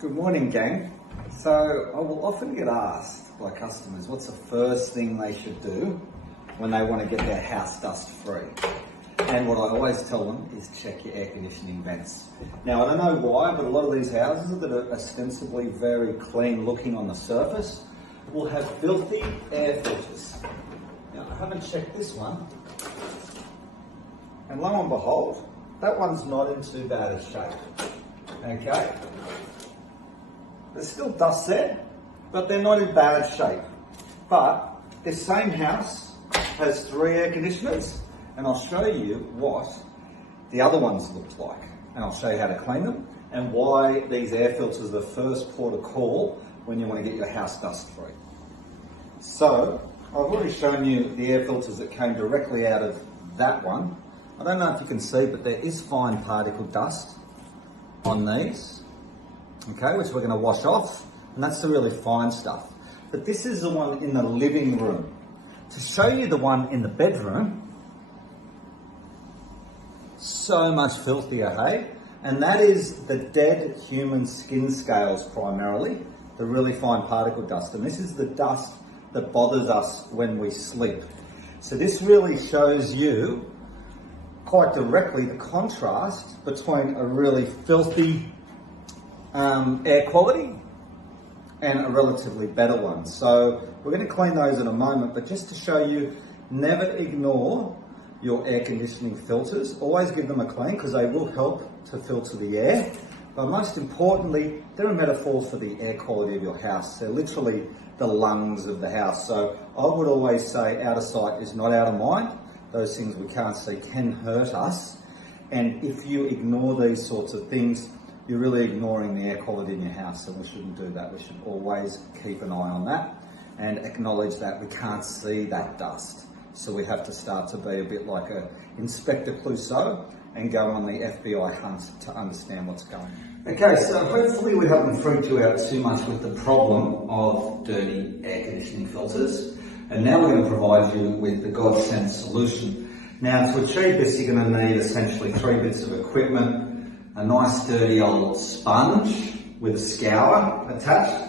Good morning, gang. So I will often get asked by customers what's the first thing they should do when they want to get their house dust free. And what I always tell them is check your air conditioning vents. Now, I don't know why, but a lot of these houses that are ostensibly very clean looking on the surface will have filthy air filters. Now, I haven't checked this one, and lo and behold, that one's not in too bad a shape. Okay? There's still dust there, but they're not in bad shape. But this same house has 3 air conditioners, and I'll show you what the other ones looked like. And I'll show you how to clean them and why these air filters are the first port of call when you want to get your house dust free. So, I've already shown you the air filters that came directly out of that one. I don't know if you can see, but there is fine particle dust on these, okay, which we're going to wash off, and that's the really fine stuff. But this is the one in the living room. To show you the one in the bedroom, so much filthier, hey? And that is the dead human skin scales primarily, the really fine particle dust. And this is the dust that bothers us when we sleep. So this really shows you quite directly the contrast between a really filthy air quality and a relatively better one. So we're going to clean those in a moment, but just to show you, never ignore your air conditioning filters. Always give them a clean because they will help to filter the air. But most importantly, they're a metaphor for the air quality of your house. They're literally the lungs of the house. So I would always say out of sight is not out of mind. Those things we can't see can hurt us. And if you ignore these sorts of things, you're really ignoring the air quality in your house, and we shouldn't do that. We should always keep an eye on that and acknowledge that we can't see that dust. So we have to start to be a bit like a Inspector Clouseau and go on the FBI hunt to understand what's going on. Okay, so hopefully we haven't freaked you out too much with the problem of dirty air conditioning filters. And now we're going to provide you with the God-sent solution. Now, to achieve this, you're going to need essentially 3 bits of equipment, a nice dirty old sponge with a scour attached,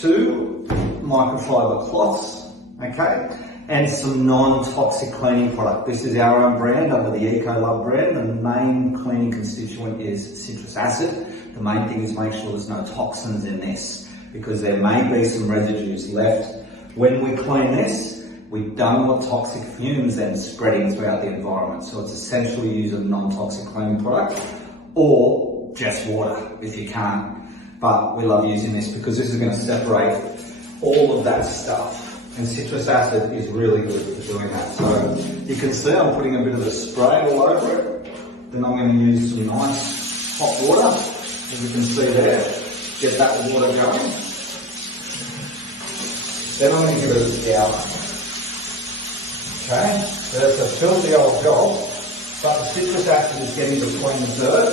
2 microfiber cloths, okay, and some non-toxic cleaning product. This is our own brand under the Ecolove brand. The main cleaning constituent is citrus acid. The main thing is make sure there's no toxins in this, because there may be some residues left. When we clean this, we don't want toxic fumes then spreading throughout the environment. So it's essentially use a non-toxic cleaning product or just water if you can't. But we love using this because this is going to separate all of that stuff. And citrus acid is really good for doing that. So you can see I'm putting a bit of a spray all over it. Then I'm going to use some nice hot water, as you can see there. Get that water going. Then I'm going to give it a scour. Okay, so it's a filthy old job, but the citrus acid is getting between the dirt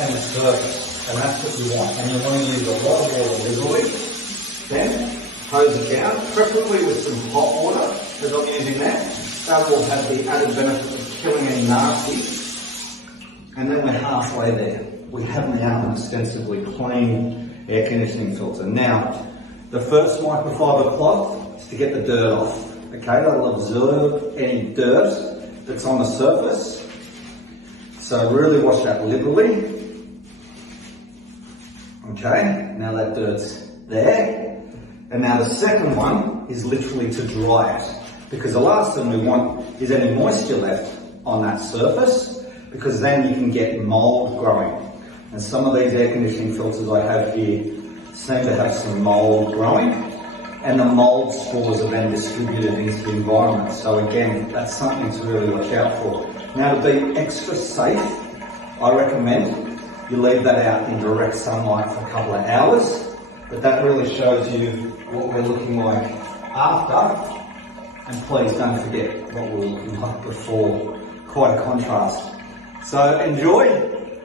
and the surface, and that's what you want. And you want to use a lot of water liberally. Then hose it down, preferably with some hot water that I'm using there. That will have the added benefit of killing any nasties. And then we're halfway there. We have now an ostensibly clean air conditioning filter. Now, the first microfiber cloth is to get the dirt off. Okay, that'll absorb any dirt that's on the surface. So really wash that liberally. Okay, now that dirt's there. And now the second one is literally to dry it. Because the last thing we want is any moisture left on that surface, because then you can get mold growing. And some of these air conditioning filters I have here seem to have some mold growing, and the mold spores are then distributed into the environment. So again, that's something to really watch out for. Now, to be extra safe, I recommend you leave that out in direct sunlight for a couple of hours, but that really shows you what we're looking like after, and please don't forget what we were looking like before. Quite a contrast. So enjoy.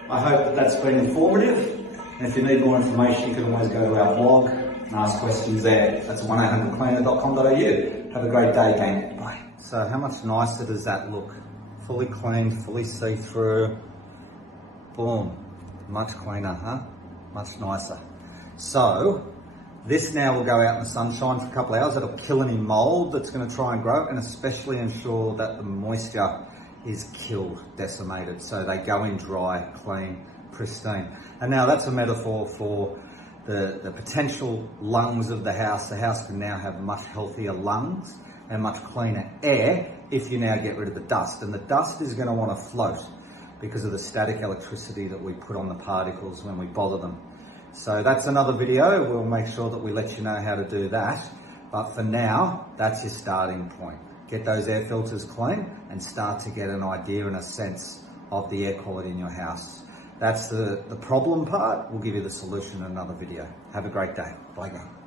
I hope that that's been informative. And if you need more information, you can always go to our blog and ask questions there. That's 1800cleaner.com.au. Have a great day, gang. Bye. So how much nicer does that look? Fully cleaned, fully see-through. Boom. Much cleaner, huh? much nicer. So this now will go out in the sunshine for a couple of hours. It'll kill any mold that's going to try and grow, and especially ensure that the moisture is killed, decimated. So they go in dry, clean, pristine. And now that's a metaphor for the potential lungs of the house. The house can now have much healthier lungs and much cleaner air if you now get rid of the dust. And the dust is going to want to float because of the static electricity that we put on the particles when we bother them. So that's another video. We'll make sure that we let you know how to do that. But for now, that's your starting point. Get those air filters clean and start to get an idea and a sense of the air quality in your house. That's the problem part. We'll give you the solution in another video. Have a great day. Bye, guys.